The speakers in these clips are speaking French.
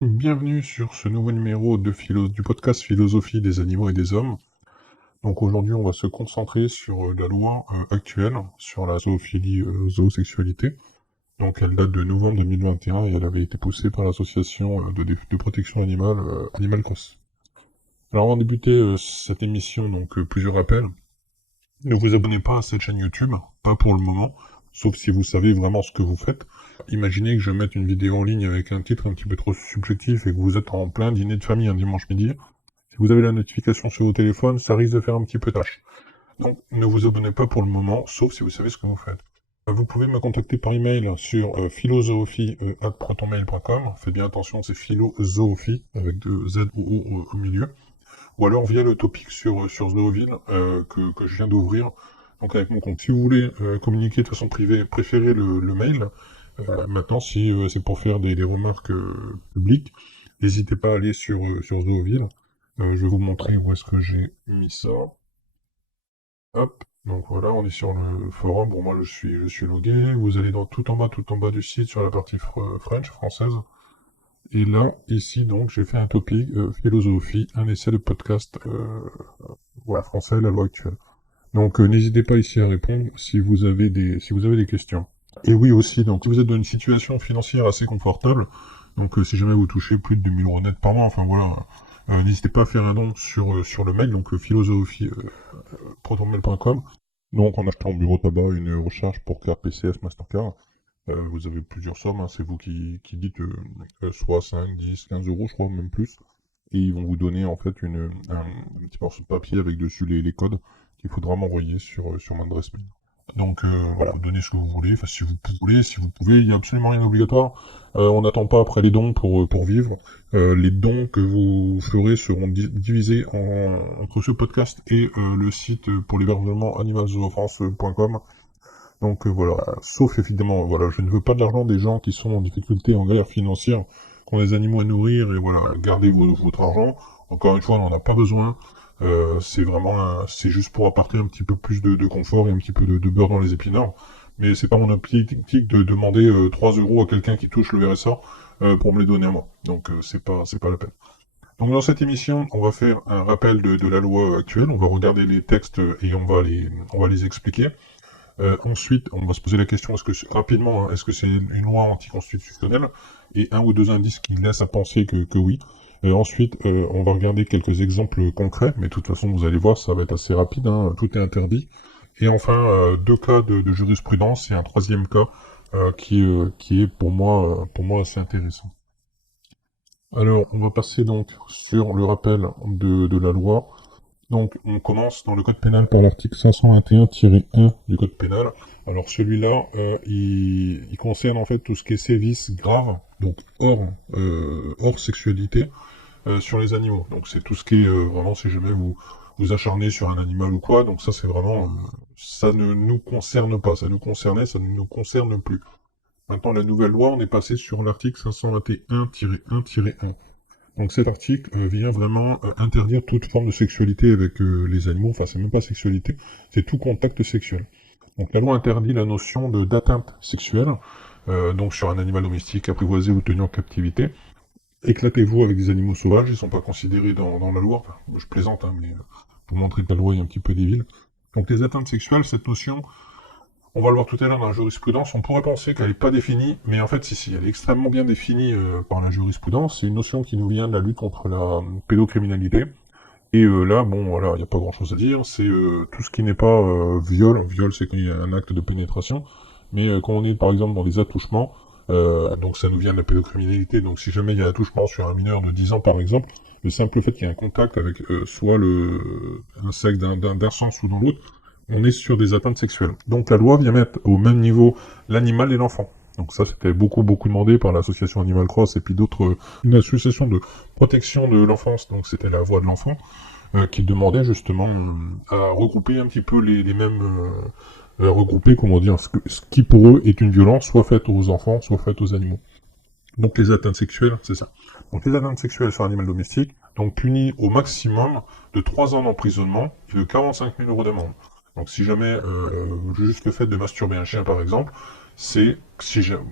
Bienvenue sur ce nouveau numéro du podcast Philosophie des animaux et des hommes. Donc aujourd'hui, on va se concentrer sur la loi actuelle sur la zoophilie, zoosexualité. Donc elle date de novembre 2021 et elle avait été poussée par l'association de protection animale Animal Cross. Alors avant de débuter cette émission, plusieurs rappels. Ne vous abonnez pas à cette chaîne YouTube, pas pour le moment, sauf si vous savez vraiment ce que vous faites. Imaginez que je mette une vidéo en ligne avec un titre un petit peu trop subjectif et que vous êtes en plein dîner de famille un dimanche midi. Si vous avez la notification sur vos téléphones, ça risque de faire un petit peu tâche. Donc ne vous abonnez pas pour le moment, sauf si vous savez ce que vous faites. Vous pouvez me contacter par email sur philosophy@protonmail.com. Faites bien attention, c'est philosophy avec deux Z ou O au milieu, ou alors via le topic sur Zooville que je viens d'ouvrir, donc avec mon compte. Si vous voulez communiquer de façon privée, préférez le mail. Maintenant, si c'est pour faire des remarques publiques, n'hésitez pas à aller sur Zooville. Je vais vous montrer où est-ce que j'ai mis ça. Hop, donc voilà, on est sur le forum. Bon, moi je suis logué. Vous allez tout en bas du site, sur la partie française. Et là, ici, donc, j'ai fait un topic philosophie, un essai de podcast voilà, français, la loi actuelle. Donc, n'hésitez pas ici à répondre si vous avez des questions. Et oui aussi, donc, si vous êtes dans une situation financière assez confortable, donc si jamais vous touchez plus de 2000 euros net par mois, enfin voilà, n'hésitez pas à faire un don sur le mail, donc philosophie.protonmail.com. Donc, en achetant en bureau de tabac une recharge pour carte PCF Mastercard. Vous avez plusieurs sommes, hein, c'est vous qui dites soit 5, 10, 15 euros, je crois, même plus. Et ils vont vous donner en fait un petit morceau de papier avec dessus les codes qu'il faudra m'envoyer sur mon adresse mail. Donc voilà, vous donnez ce que vous voulez, enfin si vous voulez, si vous pouvez, il n'y a absolument rien d'obligatoire. On n'attend pas après les dons pour vivre. Les dons que vous ferez seront divisés entre ce podcast et le site pour l'hébergement animalzoofrance.com. Donc voilà, sauf évidemment, voilà, je ne veux pas de l'argent des gens qui sont en difficulté, en galère financière, qui ont des animaux à nourrir, et voilà, gardez votre argent. Encore une fois, on n'en a pas besoin. C'est juste pour apporter un petit peu plus de confort et un petit peu de beurre dans les épinards. Mais c'est pas mon optique de demander 3 euros à quelqu'un qui touche le RSA pour me les donner à moi. Donc c'est pas la peine. Donc dans cette émission, on va faire un rappel de la loi actuelle, on va regarder les textes et on va les expliquer. Ensuite, on va se poser la question, rapidement, hein, est-ce que c'est une loi anticonstitutionnelle? Et un ou deux indices qui laissent à penser que oui. Ensuite, on va regarder quelques exemples concrets, mais de toute façon, vous allez voir, ça va être assez rapide, hein, tout est interdit. Et enfin, deux cas de jurisprudence et un troisième cas qui est pour moi assez intéressant. Alors, on va passer donc sur le rappel de la loi. Donc, on commence dans le code pénal par l'article 521-1 du code pénal. Alors, celui-là, il concerne en fait tout ce qui est sévices graves, donc hors sexualité, sur les animaux. Donc, c'est tout ce qui est vraiment, si jamais vous acharnez sur un animal ou quoi, donc ça, c'est vraiment, ça ne nous concerne pas. Ça nous concernait, ça ne nous concerne plus. Maintenant, la nouvelle loi, on est passé sur l'article 521-1-1. Donc cet article vient vraiment interdire toute forme de sexualité avec les animaux, enfin c'est même pas sexualité, c'est tout contact sexuel. Donc la loi interdit la notion d'atteinte sexuelle, donc sur un animal domestique apprivoisé ou tenu en captivité. Éclatez-vous avec des animaux sauvages, ils sont pas considérés dans la loi, enfin je plaisante, hein, mais pour montrer que la loi est un petit peu débile. Donc les atteintes sexuelles, cette notion, on va le voir tout à l'heure dans la jurisprudence, on pourrait penser qu'elle n'est pas définie, mais en fait, si, elle est extrêmement bien définie par la jurisprudence. C'est une notion qui nous vient de la lutte contre la pédocriminalité. Et là, bon, voilà, il n'y a pas grand-chose à dire. C'est tout ce qui n'est pas viol. Viol, c'est quand il y a un acte de pénétration. Mais quand on est, par exemple, dans des attouchements, donc ça nous vient de la pédocriminalité. Donc si jamais il y a un attouchement sur un mineur de 10 ans, par exemple, le simple fait qu'il y ait un contact avec soit un sexe d'un sens ou dans l'autre, on est sur des atteintes sexuelles. Donc la loi vient mettre au même niveau l'animal et l'enfant. Donc ça, c'était beaucoup demandé par l'association Animal Cross et puis d'autres, une association de protection de l'enfance, donc c'était la voix de l'enfant, qui demandait justement à regrouper un petit peu les mêmes, regrouper, comment dire, ce qui pour eux est une violence, soit faite aux enfants, soit faite aux animaux. Donc les atteintes sexuelles, c'est ça. Donc les atteintes sexuelles sur un animal domestique, donc punies au maximum de 3 ans d'emprisonnement et de 45 000 euros d'amende. Donc si jamais, juste le fait de masturber un chien par exemple, c'est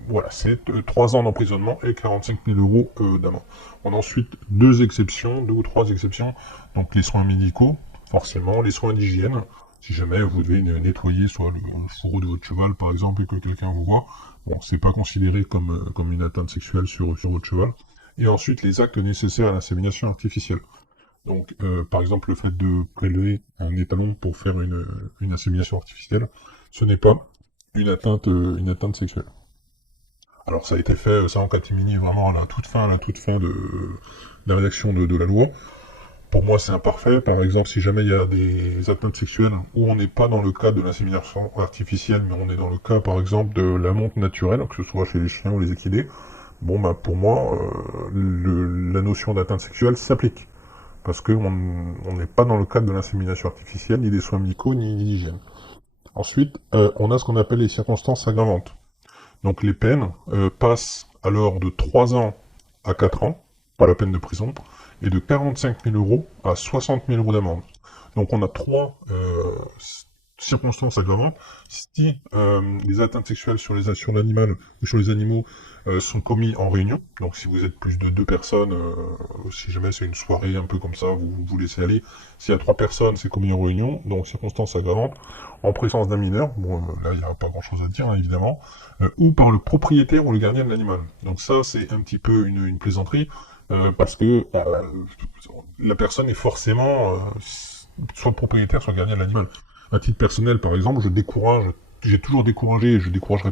voilà, c'est 3 ans d'emprisonnement et 45 000 euros d'amende. On a ensuite deux ou trois exceptions, donc les soins médicaux, forcément, les soins d'hygiène, si jamais vous devez nettoyer soit le fourreau de votre cheval par exemple et que quelqu'un vous voit, bon, c'est pas considéré comme une atteinte sexuelle sur votre cheval. Et ensuite les actes nécessaires à l'insémination artificielle. Donc, par exemple, le fait de prélever un étalon pour faire une insémination artificielle, ce n'est pas une atteinte sexuelle. Alors, ça a été fait, ça en catimini, vraiment à la toute fin de la rédaction de la loi. Pour moi, c'est imparfait. Par exemple, si jamais il y a des atteintes sexuelles où on n'est pas dans le cas de l'insémination artificielle, mais on est dans le cas, par exemple, de la monte naturelle, que ce soit chez les chiens ou les équidés, bon, bah, pour moi, la notion d'atteinte sexuelle s'applique. Parce qu'on n'est pas dans le cadre de l'insémination artificielle, ni des soins médicaux, ni d'hygiène. Ensuite, on a ce qu'on appelle les circonstances aggravantes. Donc les peines passent alors de 3 ans à 4 ans, pas la peine de prison, et de 45 000 euros à 60 000 euros d'amende. Donc on a trois circonstances aggravantes. Si les atteintes sexuelles sur l'animal ou sur les animaux sont commis en réunion, donc si vous êtes plus de 2 personnes, si jamais c'est une soirée un peu comme ça, vous vous laissez aller. S'il y a 3 personnes, c'est commis en réunion, donc circonstances aggravantes, en présence d'un mineur, bon là il n'y a pas grand chose à dire hein, évidemment, ou par le propriétaire ou le gardien de l'animal. Donc ça c'est un petit peu une plaisanterie, parce que la personne est forcément soit le propriétaire, soit le gardien de l'animal. À titre personnel, par exemple, j'ai toujours découragé, et je découragerai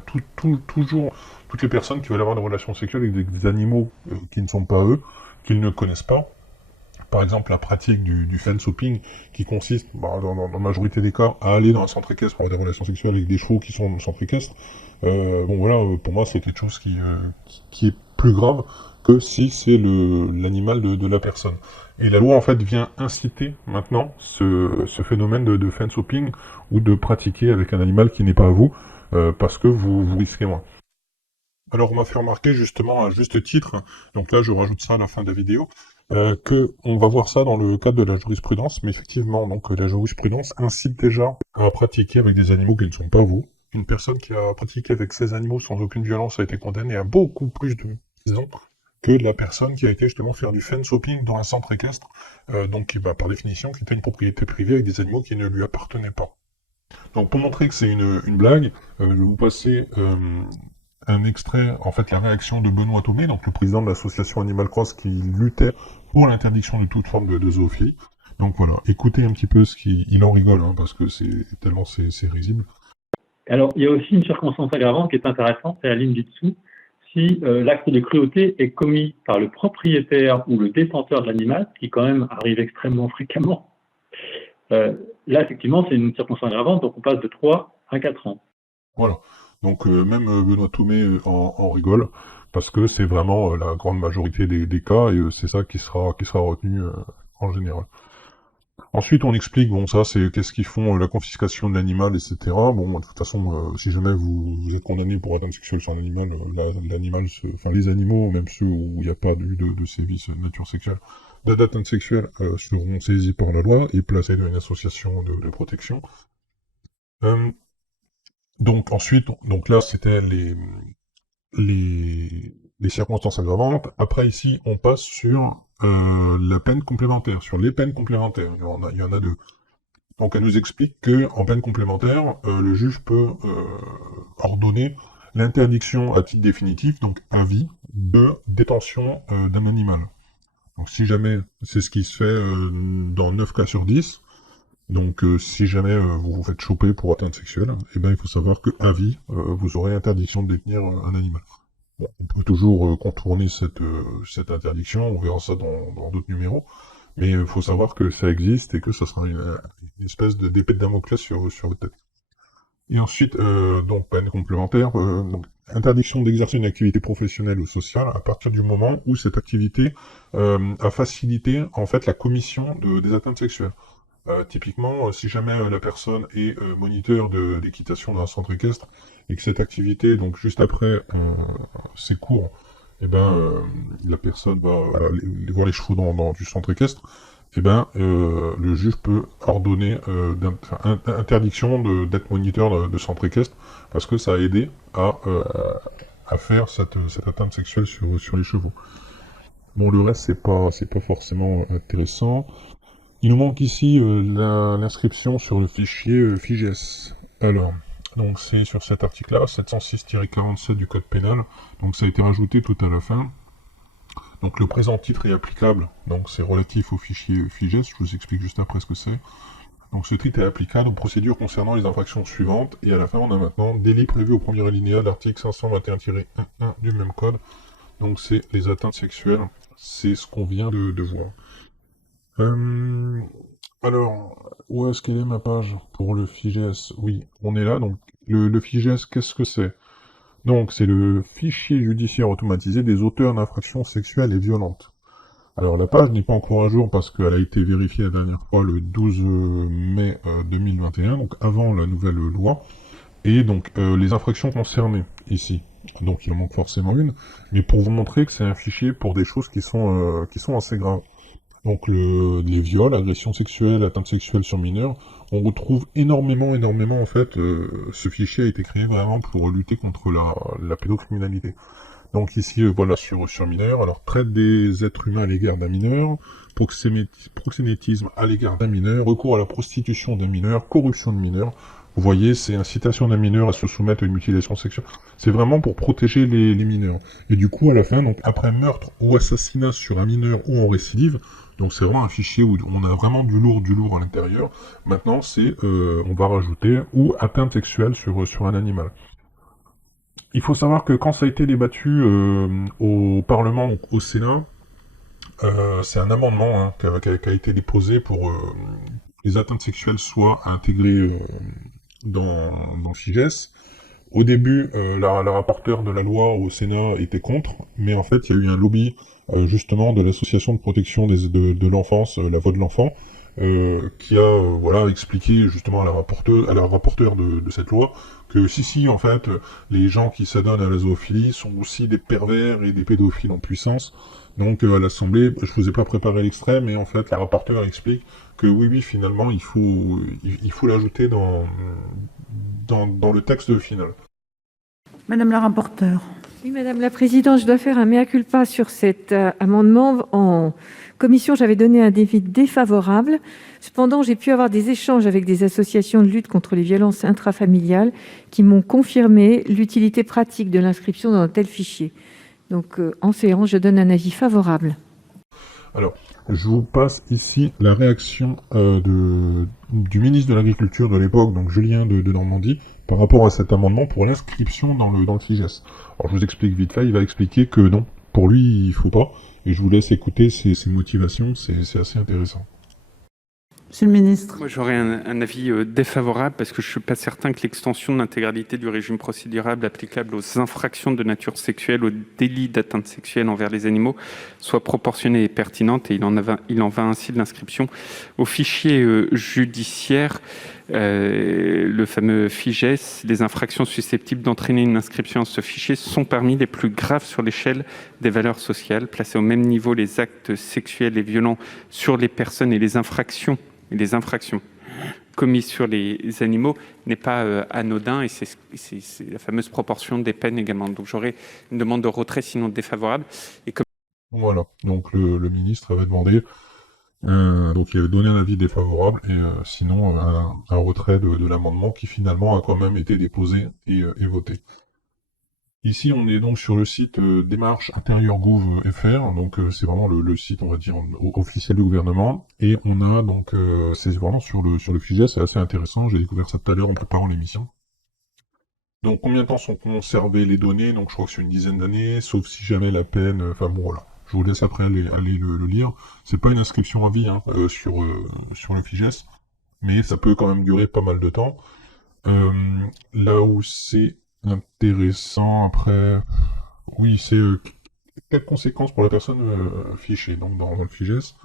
toujours toutes les personnes qui veulent avoir des relations sexuelles avec des animaux qui ne sont pas eux, qu'ils ne connaissent pas. Par exemple, la pratique du fence-hopping, qui consiste, dans la majorité des cas, à aller dans un centre équestre pour avoir des relations sexuelles avec des chevaux qui sont dans le centre équestre. Bon voilà, pour moi, c'est quelque chose qui est plus grave que si c'est l'animal de la personne. Et la loi, en fait, vient inciter maintenant ce phénomène de fence-hopping ou de pratiquer avec un animal qui n'est pas à vous, parce que vous risquez moins. Alors, on m'a fait remarquer justement, à juste titre, donc là je rajoute ça à la fin de la vidéo, que on va voir ça dans le cadre de la jurisprudence, mais effectivement, donc la jurisprudence incite déjà à pratiquer avec des animaux qui ne sont pas vous. Une personne qui a pratiqué avec ces animaux sans aucune violence a été condamnée à beaucoup plus de prison que la personne qui a été justement faire du fence-hopping dans un centre équestre, donc qui va par définition quitter une propriété privée avec des animaux qui ne lui appartenaient pas. Donc pour montrer que c'est une blague, je vais vous passer un extrait, en fait, la réaction de Benoît Thomé, donc le président de l'association Animal Cross qui luttait pour l'interdiction de toute forme de zoophilie. Donc voilà, écoutez un petit peu il en rigole, hein, parce que c'est risible. Alors, il y a aussi une circonstance aggravante qui est intéressante, c'est la ligne du dessous. Si l'acte de cruauté est commis par le propriétaire ou le détenteur de l'animal, ce qui quand même arrive extrêmement fréquemment, là, effectivement, c'est une circonstance aggravante, donc on passe de 3 à 4 ans. Voilà. Donc même Benoît Thomé en rigole, parce que c'est vraiment la grande majorité des cas, et c'est ça qui sera retenu en général. Ensuite, on explique, bon, ça, c'est qu'est-ce qu'ils font, la confiscation de l'animal, etc. Bon, de toute façon, si jamais vous êtes condamné pour atteinte sexuelle sur un animal, l'animal, enfin, les animaux, même ceux où il n'y a pas de sévices de nature sexuelle, d'atteinte sexuelle, seront saisis par la loi et placés dans une association de protection. Donc, ensuite, donc là, c'était les circonstances aggravantes. Après, ici, on passe sur la peine complémentaire, sur les peines complémentaires. Il y en a deux. Donc, elle nous explique que en peine complémentaire, le juge peut ordonner l'interdiction à titre définitif, donc à vie, de détention d'un animal. Donc, si jamais, c'est ce qui se fait dans 9 cas sur 10, donc si jamais vous vous faites choper pour atteinte sexuelle, eh ben, il faut savoir que à vie, vous aurez interdiction de détenir un animal. Bon, on peut toujours contourner cette interdiction, on verra ça dans d'autres numéros, mais il faut savoir que ça existe et que ça sera une espèce d'épée de Damoclès sur votre tête. Et ensuite, donc peine complémentaire, donc interdiction d'exercer une activité professionnelle ou sociale à partir du moment où cette activité a facilité en fait la commission des atteintes sexuelles. Typiquement, si jamais la personne est moniteur d'équitation dans un centre équestre et que cette activité, donc juste après ses cours, eh ben la personne va voir les chevaux du centre équestre, eh ben le juge peut ordonner interdiction d'être moniteur de centre équestre parce que ça a aidé à faire cette atteinte sexuelle sur les chevaux. Bon, le reste, c'est pas forcément intéressant. Il nous manque ici l'inscription sur le fichier FIGES. Alors, donc c'est sur cet article-là, 706-47 du Code pénal. Donc ça a été rajouté tout à la fin. Donc le présent titre est applicable, donc c'est relatif au fichier FIGES, je vous explique juste après ce que c'est. Donc ce titre est applicable aux procédures concernant les infractions suivantes, et à la fin on a maintenant délit prévu au premier alinéa de l'article 521-11 du même code. Donc c'est les atteintes sexuelles, c'est ce qu'on vient de voir. Alors, où est-ce qu'elle est ma page pour le FIGES? Oui, on est là, donc le FIGES, qu'est-ce que c'est? Donc c'est le fichier judiciaire automatisé des auteurs d'infractions sexuelles et violentes. Alors la page n'est pas encore à jour parce qu'elle a été vérifiée la dernière fois le 12 mai 2021, donc avant la nouvelle loi, et donc les infractions concernées ici. Donc il en manque forcément une, mais pour vous montrer que c'est un fichier pour des choses qui sont assez graves. Donc les viols, agressions sexuelles, atteintes sexuelles sur mineurs, on retrouve énormément en fait, ce fichier a été créé vraiment pour lutter contre la pédocriminalité. Donc ici, voilà, sur mineur, alors traite des êtres humains à l'égard d'un mineur, proxénétisme à l'égard d'un mineur, recours à la prostitution d'un mineur, corruption de mineur. Vous voyez, c'est incitation d'un mineur à se soumettre à une mutilation sexuelle. C'est vraiment pour protéger les mineurs. Et du coup, à la fin, donc après meurtre ou assassinat sur un mineur ou en récidive, donc c'est vraiment un fichier où on a vraiment du lourd à l'intérieur. Maintenant, c'est, on va rajouter, ou atteinte sexuelle sur un animal. Il faut savoir que quand ça a été débattu au Parlement, donc au Sénat, c'est un amendement qui a été déposé pour les atteintes sexuelles soient intégrées dans le FIGES. Au début, la rapporteure de la loi au Sénat était contre, mais en fait, il y a eu un lobby justement de l'association de protection de l'enfance, la voix de l'enfant, qui a voilà expliqué justement à la rapporteure de cette loi que si en fait les gens qui s'adonnent à la zoophilie sont aussi des pervers et des pédophiles en puissance. Donc à l'Assemblée, je vous ai pas préparé l'extrait, mais en fait la rapporteure explique que oui finalement il faut l'ajouter dans le texte final. Madame la rapporteure. Oui, Madame la Présidente, je dois faire un mea culpa sur cet amendement. En commission, j'avais donné un avis défavorable. Cependant, j'ai pu avoir des échanges avec des associations de lutte contre les violences intrafamiliales qui m'ont confirmé l'utilité pratique de l'inscription dans un tel fichier. Donc, en séance, je donne un avis favorable. Alors, je vous passe ici la réaction du ministre de l'Agriculture de l'époque, donc Julien de Normandie, par rapport à cet amendement pour l'inscription dans le FIGES. Alors je vous explique vite fait, il va expliquer que non, pour lui il faut pas, et je vous laisse écouter ses motivations, c'est assez intéressant. Monsieur le ministre. Moi, j'aurais un avis défavorable parce que je ne suis pas certain que l'extension de l'intégralité du régime procédural applicable aux infractions de nature sexuelle, aux délits d'atteinte sexuelle envers les animaux, soit proportionnée et pertinente. Et il en va ainsi de l'inscription au fichier judiciaire, le fameux FIGES. Les infractions susceptibles d'entraîner une inscription à ce fichier sont parmi les plus graves sur l'échelle des valeurs sociales. Placer au même niveau les actes sexuels et violents sur les personnes et les infractions commises sur les animaux n'est pas anodin, et c'est la fameuse proportion des peines également. Donc j'aurais une demande de retrait, sinon défavorable. Et comme... Voilà, donc le ministre avait demandé, donc il avait donné un avis défavorable, et sinon un retrait de l'amendement qui finalement a quand même été déposé et voté. Ici, on est donc sur le site démarche intérieur.gouv.fr, donc c'est vraiment le site, on va dire, officiel du gouvernement, et on a donc, c'est vraiment sur le FIGES, c'est assez intéressant, j'ai découvert ça tout à l'heure en préparant l'émission. Donc combien de temps sont conservées les données? Donc je crois que c'est une dizaine d'années, sauf si jamais la peine, enfin bon voilà, je vous laisse après aller le lire. C'est pas une inscription à vie sur le FIGES, mais ça peut quand même durer pas mal de temps. Là où c'est intéressant après, oui, c'est quelles conséquences pour la personne fichée donc dans le FIGES.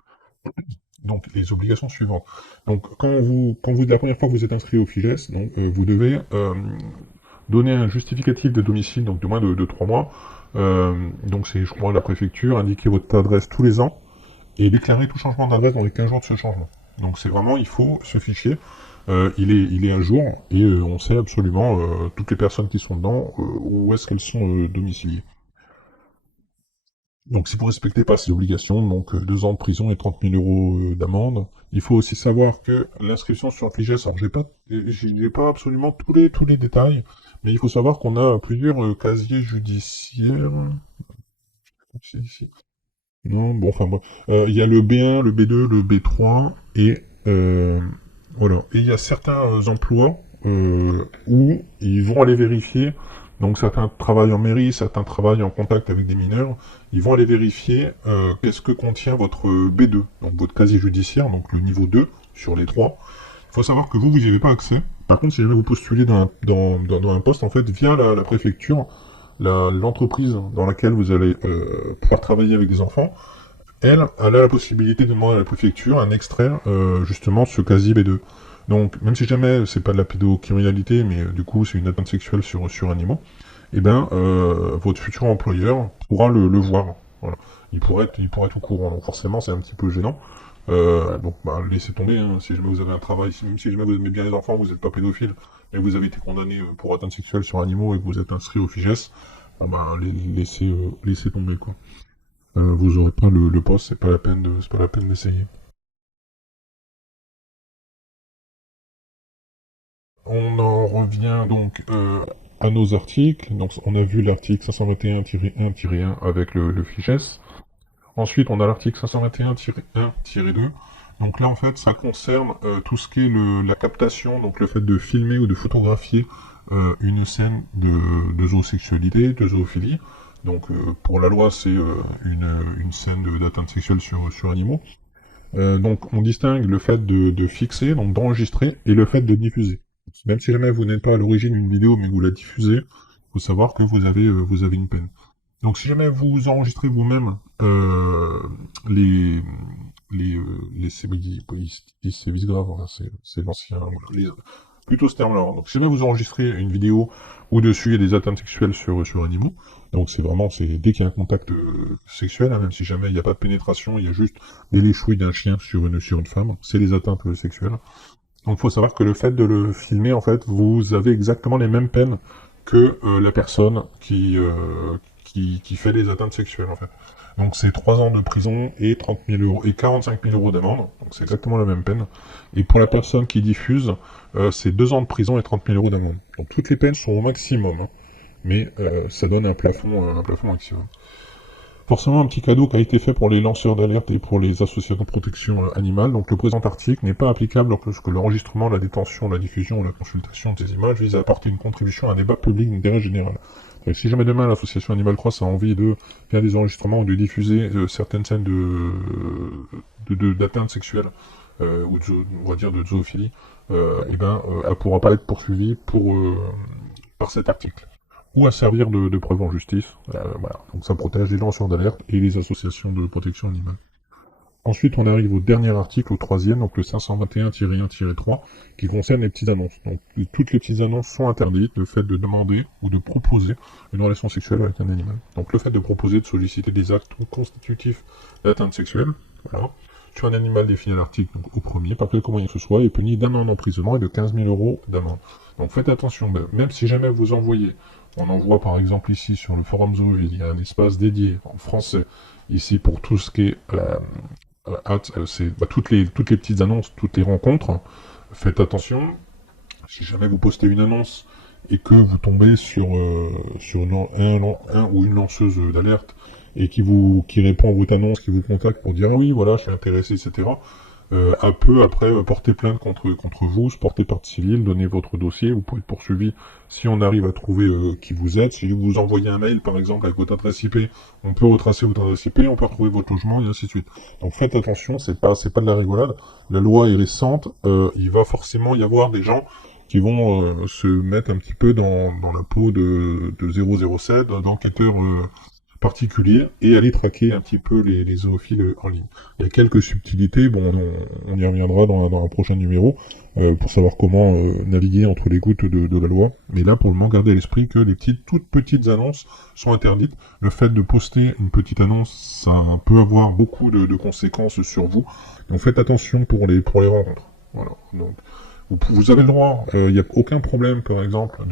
Donc les obligations suivantes. Donc quand la première fois que vous êtes inscrit au FIGES, donc vous devez donner un justificatif de domicile, donc de moins de 3 mois. Donc c'est, je crois, la préfecture, indiquer votre adresse tous les ans et déclarer tout changement d'adresse dans les 15 jours de ce changement. Donc c'est vraiment, il faut ce fichier. il est à jour et on sait absolument toutes les personnes qui sont dedans, où est-ce qu'elles sont domiciliées. Donc si vous respectez pas ces obligations, donc 2 ans de prison et 30 000 euros d'amende. Il faut aussi savoir que l'inscription sur FIGES, alors j'ai pas absolument tous les détails, mais il faut savoir qu'on a plusieurs casiers judiciaires. Non, bon, enfin bref. Il y a le B1, le B2, le B3, et voilà. Et il y a certains emplois où ils vont aller vérifier, donc certains travaillent en mairie, certains travaillent en contact avec des mineurs, ils vont aller vérifier qu'est-ce que contient votre B2, donc votre casier judiciaire, donc le niveau 2 sur les 3. Il faut savoir que vous n'y avez pas accès. Par contre, si jamais vous postulez dans un poste, en fait, via la préfecture, l'entreprise dans laquelle vous allez pouvoir travailler avec des enfants, elle a la possibilité de demander à la préfecture un extrait, justement, de ce casier B2. Donc, même si jamais c'est pas de la pédocriminalité, mais du coup c'est une atteinte sexuelle sur animaux, eh ben, votre futur employeur pourra le voir. Voilà. Il pourrait être au courant. Donc forcément, c'est un petit peu gênant. Donc, bah, laissez tomber. Hein, si jamais vous avez un travail, même si jamais vous aimez bien les enfants, vous n'êtes pas pédophile, mais vous avez été condamné pour atteinte sexuelle sur animaux et que vous êtes inscrit au FIGES, bah, laissez tomber, quoi. Vous aurez pas le poste, c'est pas la peine d'essayer. On en revient donc à nos articles. Donc on a vu l'article 521-1-1 avec le FIGES. Ensuite on a l'article 521-1-2. Donc là en fait ça concerne tout ce qui est la captation, donc le fait de filmer ou de photographier une scène de zoosexualité, de zoophilie. Donc pour la loi c'est une scène d'atteinte sexuelle sur animaux. Donc on distingue le fait de fixer, donc d'enregistrer, et le fait de diffuser. Même si jamais vous n'êtes pas à l'origine d'une vidéo mais que vous la diffusez, il faut savoir que vous avez une peine. Donc si jamais vous enregistrez vous-même les sévices graves, voilà, c'est l'ancien, voilà, plutôt ce terme-là. Donc si jamais vous enregistrez une vidéo où dessus il y a des atteintes sexuelles sur animaux, donc c'est dès qu'il y a un contact sexuel, hein, même si jamais il n'y a pas de pénétration, il y a juste des léchouilles d'un chien sur une femme, c'est les atteintes sexuelles. Donc il faut savoir que le fait de le filmer, en fait, vous avez exactement les mêmes peines que la personne qui fait les atteintes sexuelles, en fait. Donc c'est 3 ans de prison et 30 000 euros et 45 000 euros d'amende. Donc c'est exactement la même peine. Et pour la personne qui diffuse, c'est 2 ans de prison et 30 000 euros d'amende. Donc toutes les peines sont au maximum, hein, mais ça donne un plafond maximum. Forcément, un petit cadeau qui a été fait pour les lanceurs d'alerte et pour les associations de protection animale. Donc le présent article n'est pas applicable lorsque l'enregistrement, la détention, la diffusion ou la consultation de ces images vise à apporter une contribution à un débat public d'intérêt général. Donc, si jamais demain l'association Animal Cross a envie de faire des enregistrements ou de diffuser certaines scènes d'atteinte sexuelle ou on va dire de zoophilie, elle pourra pas être poursuivie par cet article, ou à servir de preuve en justice. Voilà. Donc ça protège les lanceurs d'alerte et les associations de protection animale. Ensuite, on arrive au dernier article, au 3e, donc le 521-1-3, qui concerne les petites annonces. Donc toutes les petites annonces sont interdites, le fait de demander ou de proposer une relation sexuelle avec un animal. Donc le fait de proposer, de solliciter des actes constitutifs d'atteinte sexuelle, voilà, sur un animal défini à l'article, donc au premier, par quelque moyen que ce soit, est puni d'1 an d'emprisonnement et de 15 000 euros d'amende. Donc faites attention, même si jamais vous envoyez, on envoie par exemple ici sur le forum Zooville, il y a un espace dédié en français, ici pour tout ce qui est toutes les petites annonces, toutes les rencontres. Faites attention, si jamais vous postez une annonce et que vous tombez sur un ou une lanceuse d'alerte et qui répond à votre annonce, qui vous contacte pour dire ah oui voilà je suis intéressé, etc. Un peu après porter plainte contre vous, se porter partie civile, donner votre dossier, vous pouvez être poursuivi si on arrive à trouver qui vous êtes. Si vous envoyez un mail par exemple avec votre adresse IP, on peut retracer votre adresse IP, on peut retrouver votre logement et ainsi de suite. Donc faites attention, c'est pas de la rigolade. La loi est récente, il va forcément y avoir des gens qui vont se mettre un petit peu dans la peau de 007, d'enquêteurs particulier, et aller traquer un petit peu les zoophiles en ligne. Il y a quelques subtilités, bon, on y reviendra dans un prochain numéro, pour savoir comment naviguer entre les gouttes de la loi, mais là, pour le moment, gardez à l'esprit que les toutes petites annonces sont interdites. Le fait de poster une petite annonce, ça peut avoir beaucoup de conséquences sur vous, donc faites attention pour les rencontres. Voilà, donc Vous avez le droit, il n'y a aucun problème, par exemple,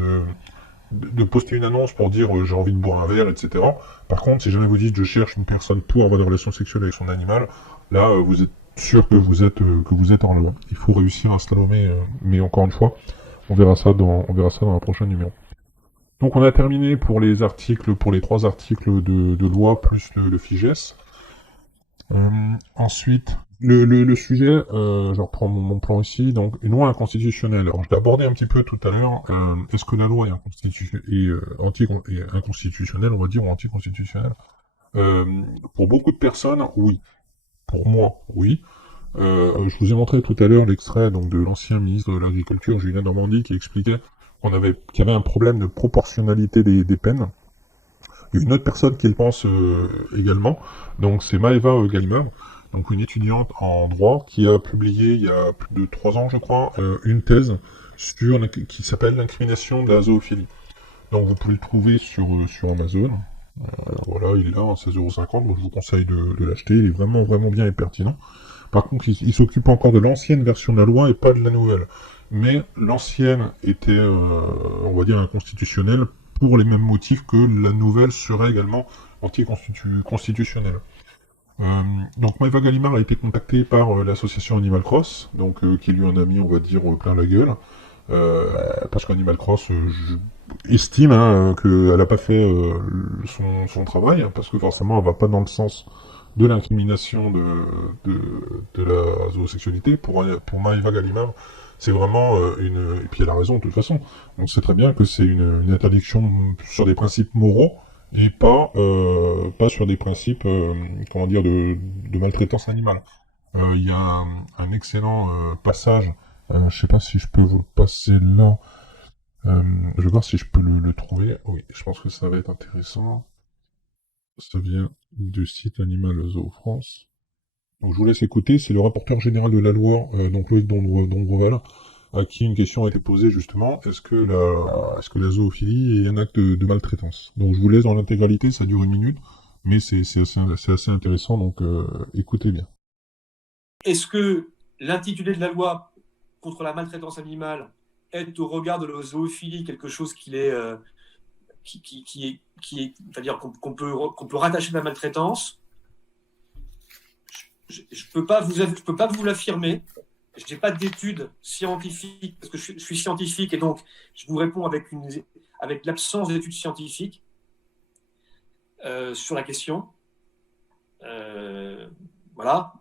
de poster une annonce pour dire j'ai envie de boire un verre, etc. Par contre, si jamais vous dites je cherche une personne pour avoir des relations sexuelles avec son animal, là, vous êtes sûr que vous êtes en loi. Il faut réussir à slalomer, mais encore une fois, on verra ça dans un prochain numéro. Donc on a terminé pour les articles, pour les 3 articles de loi plus le FIGES. Ensuite, le sujet, je reprends mon plan ici, donc une loi inconstitutionnelle. Alors je l'ai abordé un petit peu tout à l'heure, est-ce que la loi est, inconstitutionnelle, on va dire, ou anticonstitutionnelle? Pour beaucoup de personnes, oui. Pour moi, oui. Je vous ai montré tout à l'heure l'extrait donc de l'ancien ministre de l'Agriculture, Julien Normandie, qui expliquait qu'il y avait un problème de proportionnalité des peines. Il y a une autre personne qui le pense également, donc c'est Maëva Gallimard, donc une étudiante en droit qui a publié il y a plus de 3 ans, je crois, une thèse qui s'appelle l'incrimination de la zoophilie. Donc vous pouvez le trouver sur Amazon. Voilà, il est là, à 16,50 €, donc je vous conseille de l'acheter, il est vraiment, vraiment bien et pertinent. Par contre, il s'occupe encore de l'ancienne version de la loi et pas de la nouvelle. Mais l'ancienne était, on va dire, inconstitutionnelle pour les mêmes motifs que la nouvelle serait également anticonstitutionnelle. Donc Maëva Gallimard a été contactée par l'association Animal Cross, donc qui lui en a mis, on va dire, plein la gueule. Parce qu'Animal Cross estime qu'elle n'a pas fait son travail, hein, parce que forcément elle va pas dans le sens de l'incrimination de la zoosexualité. Pour Maëva Gallimard, c'est vraiment et puis elle a raison de toute façon, on sait très bien que c'est une interdiction sur des principes moraux, et pas sur des principes, comment dire, de maltraitance animale. Il y a un excellent passage, je sais pas si je peux vous le passer là, je vais voir si je peux le trouver. Oui, je pense que ça va être intéressant. Ça vient du site Animal Zoo France. Donc je vous laisse écouter, c'est le rapporteur général de la loi, donc Loïc Dombreval, à qui une question a été posée justement, est-ce que la zoophilie est un acte de maltraitance? Donc je vous laisse dans l'intégralité, ça dure 1 minute, mais c'est assez intéressant, donc écoutez bien. Est-ce que l'intitulé de la loi contre la maltraitance animale est au regard de la zoophilie quelque chose qui est, c'est-à-dire qu'on peut rattacher à la maltraitance? Je peux pas vous l'affirmer. Je n'ai pas d'études scientifiques parce que je suis scientifique et donc je vous réponds avec l'absence d'études scientifiques sur la question. Voilà.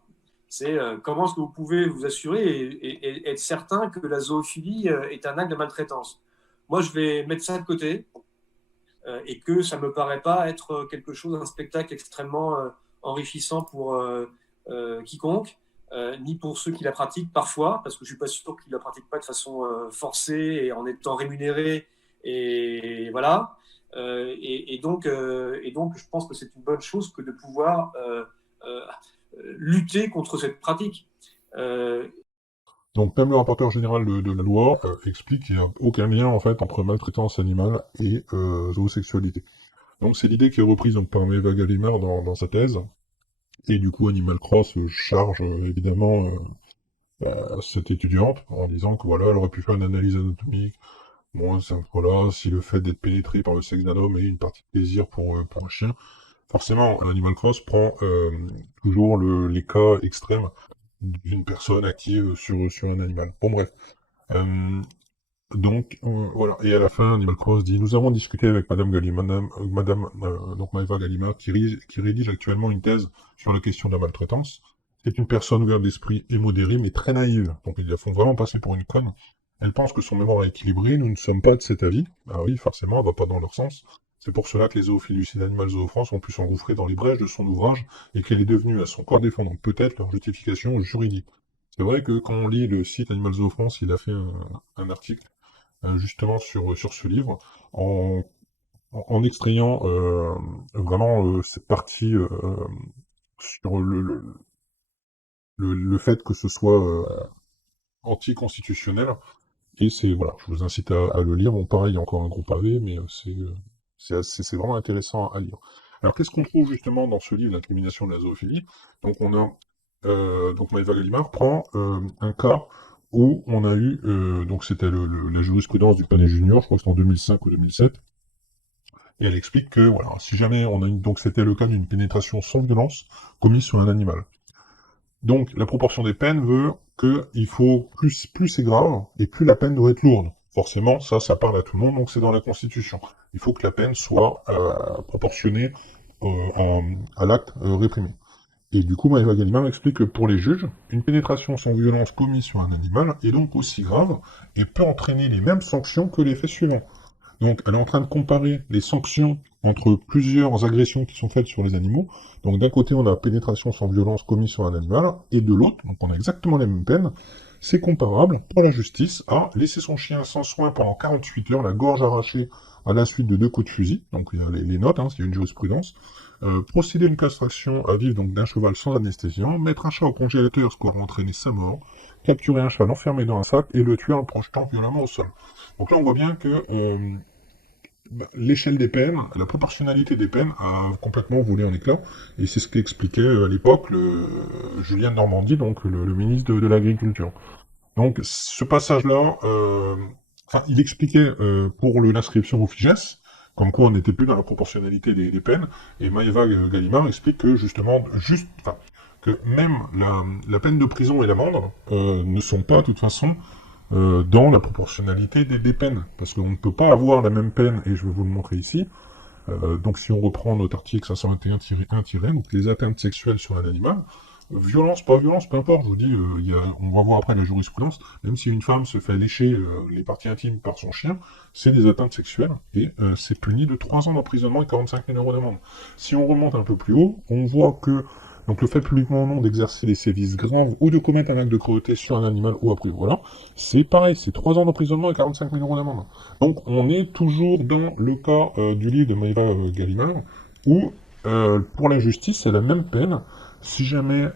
C'est comment est-ce que vous pouvez vous assurer et être certain que la zoophilie est un acte de maltraitance. Moi, je vais mettre ça de côté et que ça ne me paraît pas être quelque chose, un spectacle extrêmement enrichissant pour quiconque, ni pour ceux qui la pratiquent parfois, parce que je ne suis pas sûr qu'ils ne la pratiquent pas de façon forcée et en étant rémunérés. Et voilà. Et donc, je pense que c'est une bonne chose que de pouvoir lutter contre cette pratique. Donc même le rapporteur général de la loi explique qu'il n'y a aucun lien en fait entre maltraitance animale et zoosexualité. Donc c'est l'idée qui est reprise donc, par Maëva Gallimard dans sa thèse, et du coup Animal Cross charge évidemment cette étudiante en disant que voilà, elle aurait pu faire une analyse anatomique. Bon, voilà, si le fait d'être pénétré par le sexe d'un homme est une partie de plaisir pour un chien, forcément, Animal Cross prend toujours les cas extrêmes d'une personne active sur un animal. Bon, bref. Donc, voilà. Et à la fin, Animal Cross dit, nous avons discuté avec Madame Gallimard, donc Maëva Gallimard, qui rédige actuellement une thèse sur la question de la maltraitance. C'est une personne ouverte d'esprit et modérée, mais très naïve. Donc, ils la font vraiment passer pour une conne. Elle pense que son mémoire est équilibré, nous ne sommes pas de cet avis. Ah oui, forcément, elle va pas dans leur sens. C'est pour cela que les zoophiles du site Animal Zoo France ont pu s'engouffrer dans les brèches de son ouvrage et qu'elle est devenue à son corps défendant peut-être leur justification juridique. C'est vrai que quand on lit le site Animal Zoo France, il a fait un article justement sur ce livre en extrayant vraiment cette partie sur le fait que ce soit anticonstitutionnel. Et c'est, voilà, je vous incite à le lire. Bon, pareil, il y a encore un gros pavé, mais c'est vraiment intéressant à lire. Alors, qu'est-ce qu'on trouve justement dans ce livre, l'incrimination de la zoophilie? Donc, on a, donc Maëva Gallimard prend un cas où on a eu, donc c'était la jurisprudence du Palais Junior, je crois que c'était en 2005 ou 2007, et elle explique que, voilà, si jamais on a donc c'était le cas d'une pénétration sans violence commise sur un animal. Donc, la proportion des peines veut que il faut plus c'est grave, et plus la peine doit être lourde. Forcément, ça parle à tout le monde, donc c'est dans la Constitution. Il faut que la peine soit proportionnée à l'acte réprimé. Et du coup, Maëva Gallimard explique que pour les juges, une pénétration sans violence commise sur un animal est donc aussi grave et peut entraîner les mêmes sanctions que les faits suivants. Donc, elle est en train de comparer les sanctions entre plusieurs agressions qui sont faites sur les animaux. Donc, d'un côté, on a pénétration sans violence commise sur un animal, et de l'autre, donc on a exactement les mêmes peines. C'est comparable pour la justice à laisser son chien sans soin pendant 48 heures, la gorge arrachée à la suite de 2 coups de fusil. Donc, il y a les notes, il y a une jurisprudence. Procéder à une castration à vif donc d'un cheval sans anesthésiant, mettre un chat au congélateur, ce qui aura entraîné sa mort, capturer un cheval enfermé dans un sac et le tuer en le projetant violemment au sol. Donc là, on voit bien que l'échelle des peines, la proportionnalité des peines a complètement volé en éclats, et c'est ce qu'expliquait à l'époque Julien Normandie, donc le ministre de l'Agriculture. Donc ce passage-là, il expliquait pour l'inscription au FIGES, comme quoi on n'était plus dans la proportionnalité des peines, et Maëva Gallimard explique que justement, que même la peine de prison et l'amende ne sont pas, de toute façon, dans la proportionnalité des peines, parce qu'on ne peut pas avoir la même peine, et je vais vous le montrer ici. Donc si on reprend notre article 521-1, donc les atteintes sexuelles sur un animal, violence, pas violence, peu importe, je vous dis, on va voir après la jurisprudence, même si une femme se fait lécher les parties intimes par son chien, c'est des atteintes sexuelles, et c'est puni de 3 ans d'emprisonnement et 45 000 € d'amende. Si on remonte un peu plus haut, on voit que donc le fait publiquement ou non d'exercer des sévices graves ou de commettre un acte de cruauté sur un animal ou après, voilà, c'est pareil, c'est 3 ans d'emprisonnement et 45 000 € d'amende. Donc on est toujours dans le cas du livre de Maëva Gallimard, où pour la justice c'est la même peine. Si jamais,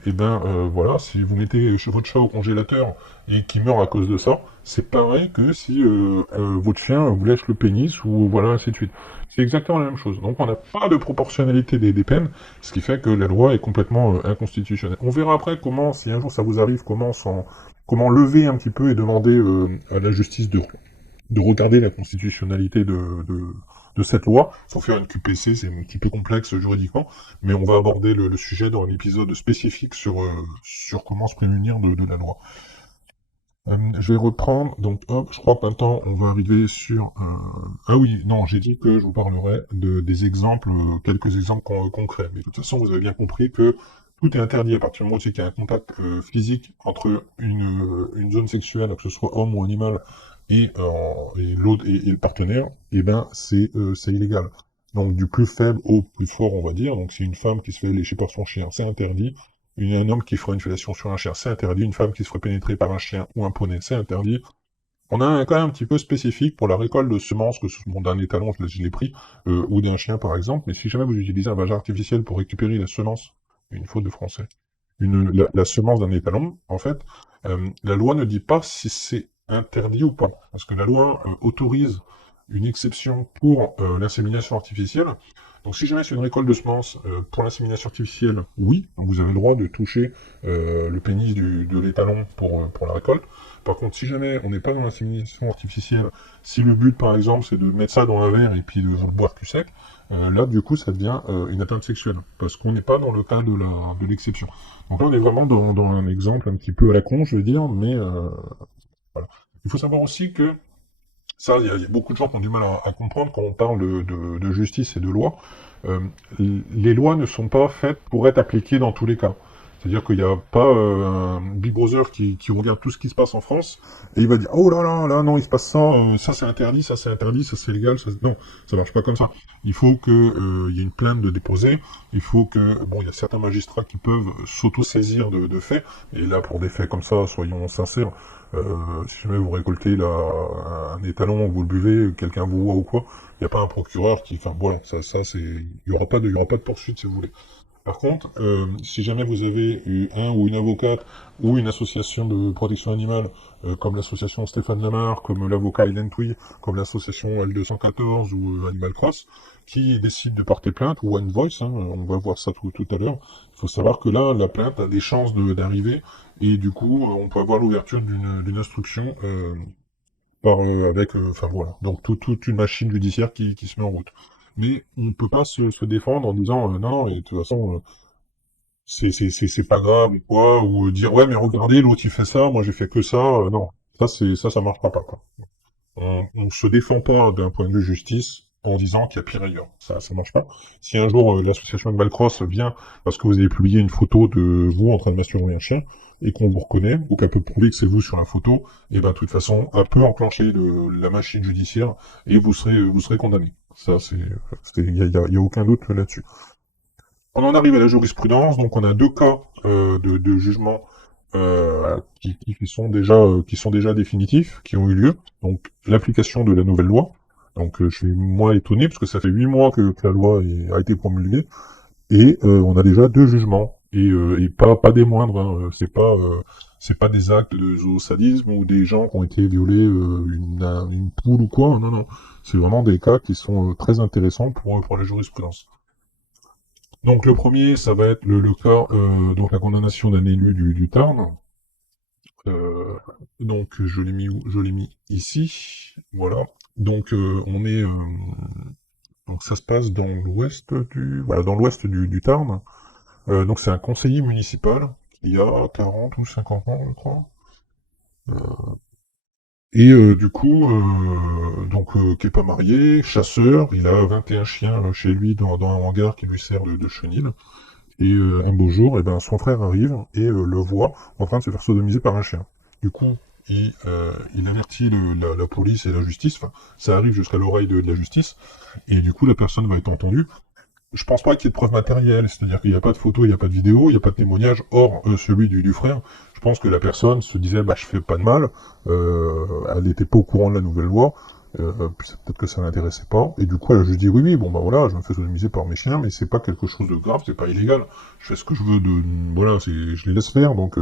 voilà, si vous mettez votre chat au congélateur et qu'il meurt à cause de ça, c'est pareil que si votre chien vous lèche le pénis ou voilà, ainsi de suite. C'est exactement la même chose. Donc on n'a pas de proportionnalité des peines, ce qui fait que la loi est complètement inconstitutionnelle. On verra après comment, si un jour ça vous arrive, comment lever un petit peu et demander à la justice de regarder la constitutionnalité de cette loi, sans faire une QPC, c'est un petit peu complexe juridiquement, mais on va aborder le sujet dans un épisode spécifique sur comment se prémunir de la loi. Je vais reprendre, donc hop, je crois que maintenant on va arriver sur... Ah oui, non, j'ai dit que je vous parlerai des exemples, quelques exemples concrets, mais de toute façon vous avez bien compris que tout est interdit à partir du moment où il y a un contact physique entre une zone sexuelle, que ce soit homme ou animal, et l'autre et le partenaire, et ben c'est illégal. Donc du plus faible au plus fort, on va dire. Donc si une femme qui se fait lécher par son chien, c'est interdit. Un homme qui ferait une fellation sur un chien, c'est interdit. Une femme qui se ferait pénétrer par un chien ou un poney, c'est interdit. On a un cas un petit peu spécifique pour la récolte de semences, que d'un étalon, je l'ai pris, ou d'un chien par exemple. Mais si jamais vous utilisez un vagin artificiel pour récupérer la semence, une faute de français, la semence d'un étalon, en fait, la loi ne dit pas si c'est interdit ou pas. Parce que la loi autorise une exception pour l'insémination artificielle. Donc si jamais c'est une récolte de semences pour l'insémination artificielle, oui, vous avez le droit de toucher le pénis de l'étalon pour la récolte. Par contre, si jamais on n'est pas dans l'insémination artificielle, si le but par exemple c'est de mettre ça dans un verre et puis de le boire cul sec, là du coup ça devient une atteinte sexuelle, parce qu'on n'est pas dans le cas de l'exception. Donc là on est vraiment dans un exemple un petit peu à la con, je veux dire, mais voilà. Il faut savoir aussi que ça, il y a beaucoup de gens qui ont du mal à comprendre quand on parle de justice et de loi. Les lois ne sont pas faites pour être appliquées dans tous les cas. C'est-à-dire qu'il n'y a pas un Big Brother qui regarde tout ce qui se passe en France et il va dire « Oh là là, là non, il se passe ça, ça c'est interdit, ça c'est interdit, ça c'est légal, ça... » Non, ça marche pas comme ça. Il faut qu'il y ait une plainte de déposer, il faut que... Bon, il y a certains magistrats qui peuvent s'auto-saisir de faits, et là, pour des faits comme ça, soyons sincères, si jamais vous récoltez un étalon, vous le buvez, quelqu'un vous voit ou quoi, il n'y a pas un procureur qui... Enfin, voilà, ça c'est... Il y aura pas de poursuite, si vous voulez. Par contre, si jamais vous avez eu un ou une avocate ou une association de protection animale, comme l'association Stéphane Lamar, comme l'avocat Hélène Touy, comme l'association L214 ou Animal Cross, qui décide de porter plainte, ou One Voice, hein, on va voir ça tout à l'heure, il faut savoir que là, la plainte a des chances d'arriver, et du coup, on peut avoir l'ouverture d'une instruction enfin voilà, donc toute une machine judiciaire qui se met en route. Mais on ne peut pas se défendre en disant non, non, et de toute façon, c'est pas grave ou quoi, ou dire ouais, mais regardez, l'autre il fait ça, moi j'ai fait que ça, non, ça marchera pas, quoi. On se défend pas d'un point de vue justice en disant qu'il y a pire ailleurs. Ça marche pas. Si un jour l'association Animal Cross vient parce que vous avez publié une photo de vous en train de masturber un chien et qu'on vous reconnaît ou qu'elle peut prouver que c'est vous sur la photo, et ben de toute façon, elle peut enclencher la machine judiciaire et vous serez condamné. Ça il y a aucun doute là-dessus. On en arrive à la jurisprudence, donc on a deux cas de jugement qui sont déjà définitifs, qui ont eu lieu. Donc l'application de la nouvelle loi. Donc je suis moi étonné parce que ça fait 8 mois que la loi a été promulguée et on a déjà deux jugements et pas des moindres. Hein. C'est pas des actes de zoosadisme ou des gens qui ont été violés une poule ou quoi. Non, non, c'est vraiment des cas qui sont très intéressants pour la jurisprudence. Donc le premier, ça va être le cas, donc la condamnation d'un élu du Tarn. Donc je l'ai mis où? Je l'ai mis ici. Voilà. Donc donc ça se passe dans l'ouest dans l'ouest du Tarn. Donc c'est un conseiller municipal qui a 40 ou 50 ans, je crois. Et du coup, qui est pas marié, chasseur, il a 21 chiens chez lui dans un hangar qui lui sert de chenil. Et un beau jour, son frère arrive et le voit en train de se faire sodomiser par un chien. Du coup, il avertit la police et la justice. Enfin, ça arrive jusqu'à l'oreille de la justice. Et du coup, la personne va être entendue. Je pense pas qu'il y ait de preuves matérielles, c'est-à-dire qu'il n'y a pas de photos, il n'y a pas de vidéo, il n'y a pas de témoignage, hors celui du frère. Je pense que la personne se disait, je fais pas de mal, elle n'était pas au courant de la nouvelle loi, peut-être que ça l'intéressait pas, et du coup elle a juste dit, oui, oui, bon voilà, je me fais sodomiser par mes chiens, mais c'est pas quelque chose de grave, c'est pas illégal, je fais ce que je veux voilà, je les laisse faire, donc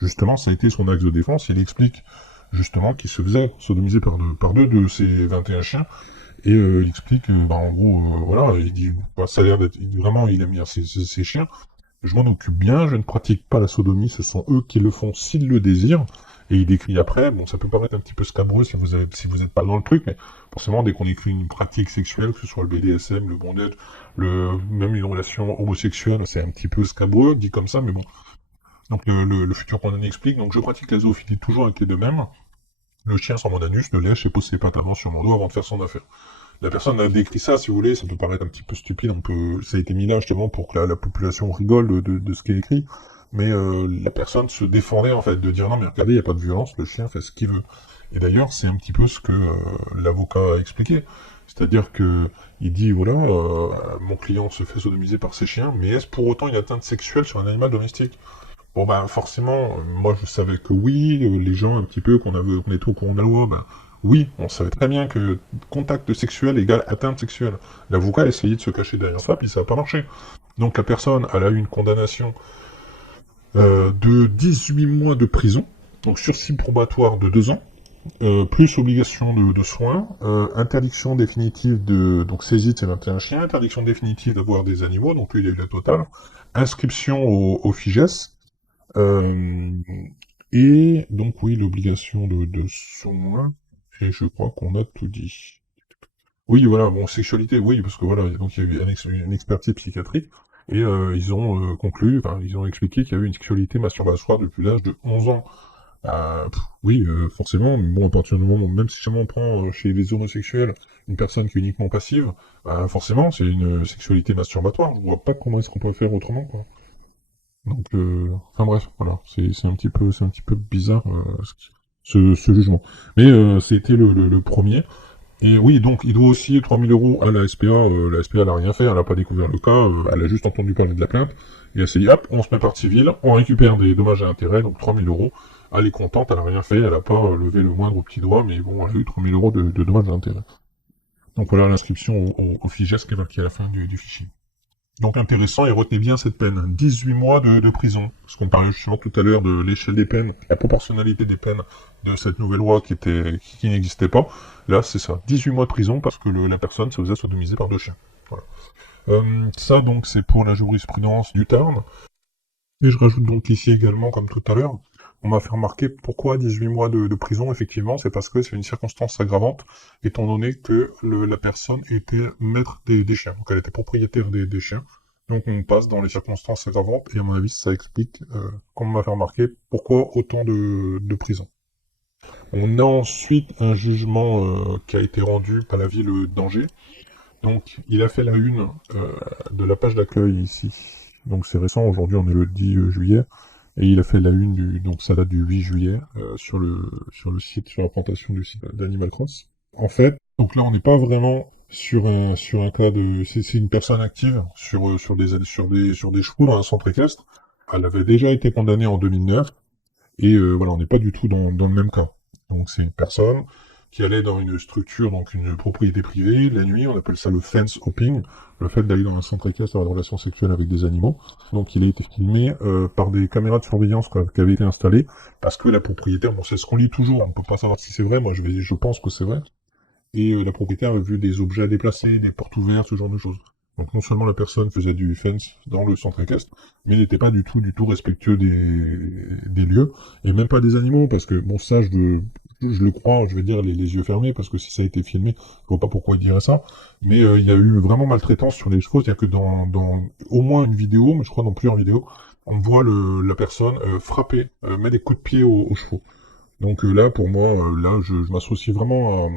justement, ça a été son axe de défense, il explique justement qu'il se faisait sodomiser par deux de ses 21 chiens, et il explique, en gros, voilà, il dit, ça a l'air d'être, vraiment, il aime bien ses chiens. Je m'en occupe bien, je ne pratique pas la sodomie, ce sont eux qui le font s'ils le désirent. Et il décrit après, bon, ça peut paraître un petit peu scabreux si vous êtes pas dans le truc, mais forcément, dès qu'on écrit une pratique sexuelle, que ce soit le BDSM, le bondage, même une relation homosexuelle, c'est un petit peu scabreux, dit comme ça, mais bon. Donc le futur condamné explique, donc je pratique la zoophilie toujours avec les deux mêmes. Le chien sans mon anus ne lèche et pose ses pattes avant sur mon dos avant de faire son affaire. La personne a décrit ça, si vous voulez, ça peut paraître un petit peu stupide, ça a été mis là justement pour que la population rigole de ce qui est écrit, mais la personne se défendait en fait de dire non mais regardez, il n'y a pas de violence, le chien fait ce qu'il veut. Et d'ailleurs, c'est un petit peu ce que l'avocat a expliqué. C'est-à-dire que il dit voilà, mon client se fait sodomiser par ses chiens, mais est-ce pour autant une atteinte sexuelle sur un animal domestique? Bon forcément, moi je savais que oui, les gens un petit peu qu'on était au courant de la loi, oui, on savait très bien que contact sexuel égale atteinte sexuelle. L'avocat a essayé de se cacher derrière ça, puis ça n'a pas marché. Donc la personne, elle a eu une condamnation de 18 mois de prison, donc sursis probatoire de 2 ans, plus obligation de soins, interdiction définitive donc saisie de ses 21 chiens, interdiction définitive d'avoir des animaux, donc lui il a eu la totale, inscription au FIGES, et donc oui, l'obligation de soins, et je crois qu'on a tout dit. Oui, voilà, bon, sexualité, oui, parce que voilà, donc il y a eu une expertise psychiatrique, et ils ont conclu, ils ont expliqué qu'il y avait une sexualité masturbatoire depuis l'âge de 11 ans. Oui, forcément, mais bon, à partir du moment, même si jamais on prend chez les homosexuels une personne qui est uniquement passive, forcément, c'est une sexualité masturbatoire, je vois pas comment est-ce qu'on peut faire autrement, quoi. Donc, bref, voilà, c'est un petit peu bizarre ce jugement. Mais c'était le premier. Et oui, donc il doit aussi 3000 € à la SPA. La SPA n'a rien fait, elle n'a pas découvert le cas, elle a juste entendu parler de la plainte. Et elle s'est dit, hop, on se met partie civile, on récupère des dommages à intérêt, donc 3000 €. Elle est contente, elle n'a rien fait, elle n'a pas levé le moindre petit doigt, mais bon, elle a eu 3000 € de dommages à intérêt. Donc voilà l'inscription au FIGES qui est marquée à la fin du fichier. Donc intéressant, et retenez bien cette peine, 18 mois de prison. Parce qu'on parlait justement tout à l'heure de l'échelle des peines, la proportionnalité des peines de cette nouvelle loi qui n'existait pas. Là, c'est ça, 18 mois de prison parce que la personne se faisait sodomiser par 2 chiens. Voilà. Ça, donc, c'est pour la jurisprudence du Tarn. Et je rajoute donc ici également, comme tout à l'heure, on m'a fait remarquer pourquoi 18 mois de prison, effectivement, c'est parce que c'est une circonstance aggravante, étant donné que la personne était maître des chiens, donc elle était propriétaire des chiens. Donc on passe dans les circonstances aggravantes, et à mon avis, ça explique, comme on m'a fait remarquer, pourquoi autant de prison. On a ensuite un jugement qui a été rendu par la ville d'Angers. Donc il a fait la une de la page d'accueil ici. Donc c'est récent, aujourd'hui on est le 10 juillet. Et il a fait la une donc ça date du 8 juillet, sur le site, sur la présentation du site d'Animal Cross. En fait, donc là on n'est pas vraiment sur un cas de, c'est une personne active sur des chevaux dans un centre équestre. Elle avait déjà été condamnée en 2009, et voilà, on n'est pas du tout dans le même cas. Donc c'est une personne qui allait dans une structure, donc une propriété privée, la nuit, on appelle ça le fence hopping, le fait d'aller dans un centre équestre avoir des relations sexuelles avec des animaux. Donc il a été filmé par des caméras de surveillance qui avaient été installées, parce que la propriétaire, bon c'est ce qu'on lit toujours, on ne peut pas savoir si c'est vrai, moi je pense que c'est vrai, et la propriétaire avait vu des objets déplacés, des portes ouvertes, ce genre de choses. Donc non seulement la personne faisait du fence dans le centre équestre, mais il n'était pas du tout respectueux des lieux, et même pas des animaux, parce que bon ça je le crois, je vais dire les yeux fermés, parce que si ça a été filmé, je vois pas pourquoi il dirait ça, mais il y a eu vraiment maltraitance sur les chevaux, c'est-à-dire que dans au moins une vidéo, mais je crois dans plusieurs vidéos, on voit la personne frapper, mettre des coups de pied aux chevaux. Donc là, pour moi, là, je m'associe vraiment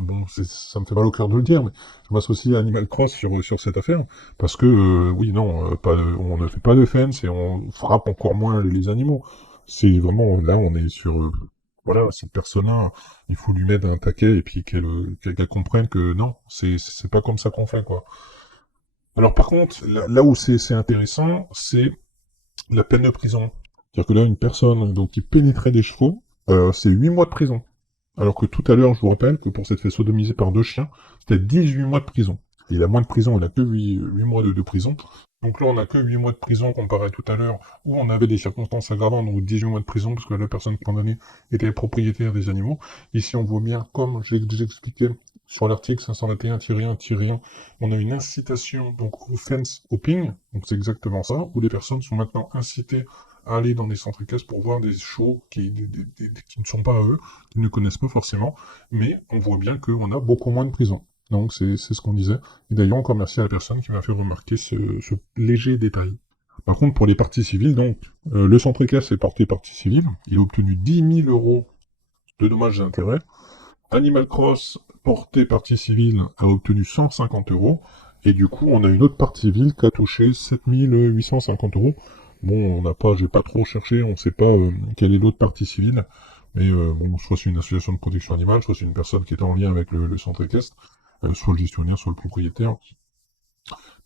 bon, ça me fait mal au cœur de le dire, mais je m'associe à Animal Cross sur cette affaire, parce que, oui, non, on ne fait pas de fence et on frappe encore moins les animaux. C'est vraiment, là, on est sur, voilà, cette personne-là, il faut lui mettre un taquet et puis qu'elle comprenne que non, c'est pas comme ça qu'on fait, quoi. Alors par contre, là où c'est intéressant, c'est la peine de prison. C'est-à-dire que là, une personne donc, qui pénétrait des chevaux, c'est 8 mois de prison. Alors que tout à l'heure, je vous rappelle que pour s'être fait sodomiser par 2 chiens, c'était 18 mois de prison. Et il a moins de prison, il a que 8 mois de prison. Donc là, on a que 8 mois de prison comparé à tout à l'heure, où on avait des circonstances aggravantes, donc 18 mois de prison, parce que la personne condamnée était propriétaire des animaux. Ici, on voit bien, comme j'expliquais sur l'article 521-1-1, on a une incitation donc au fence hopping, donc c'est exactement ça, où les personnes sont maintenant incitées à aller dans des centres équestres pour voir des shows qui ne sont pas à eux, qu'ils ne connaissent pas forcément, mais on voit bien qu'on a beaucoup moins de prison. Donc c'est ce qu'on disait. Et d'ailleurs, encore merci à la personne qui m'a fait remarquer ce léger détail. Par contre, pour les parties civiles, donc, le centre équestre est porté partie civile, il a obtenu 10 000 € de dommages et intérêts. Animal Cross, porté partie civile, a obtenu 150 €, et du coup, on a une autre partie civile qui a touché 7 850 €. Bon, j'ai pas trop cherché, on sait pas quelle est l'autre partie civile, mais bon, soit c'est une association de protection animale, soit c'est une personne qui est en lien avec le centre équestre, soit le gestionnaire, soit le propriétaire.